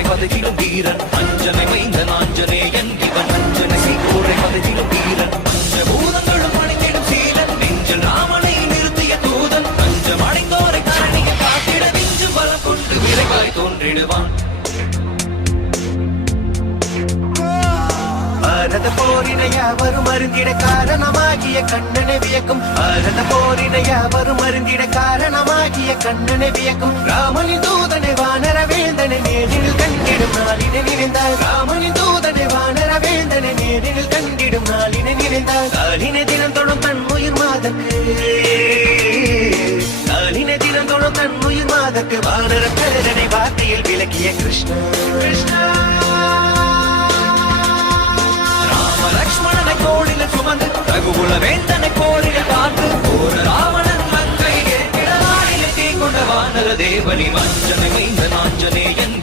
சீகோரை பதகிலும் வீரன் அஞ்சனை மைந்தன் ஆஞ்சநேயன் இவன் அஞ்சனை சீகோரை பதகிலும் வீரன் பஞ்சபூதங்களும் அணிந்திடும் சீலன் நெஞ்சில் ராமனை நிறுத்திய தூதன் பஞ்சம் அடைந்தோரை கரணியை காத்திட நெஞ்சும் பலம் கொண்டு விரைவாய் தோன்றிடுவான் பாரத போரினை யாவரும் அருந்திட காரணமாகிய கண்ணனை வியக்கும் பாரத போரினை யாவரும் அருந்திட காரணமாகிய கண்ணனை வியக்கும் ராமனின் தூதனை வானர வேந்தனை நேரில் கண்டிடும் நாளினை நினைந்தார் ராமனின் தூதனை வானர வேந்தனை நேரில் கண்டிடும் நாளினை நினைந்தார் காலினை தினம் தொடும் தன் உயிர் மாதக்கு காலினை தினம் தொடும் தன் உயிர் மாதக்கு வானர பேரனை வார்த்தையில் விளக்கிய கிருஷ்ணா கிருஷ்ணா லக்ஷ்மணனை கோடில சுமந்து ரகுகுல வேந்தனை கோடில பார்த்து போர ராவணன் மங்கை ஏற்கிட நாளில் தீ கொண்ட வானர தேவனி மஞ்சனை மைந்த நாஞ்சனேயன்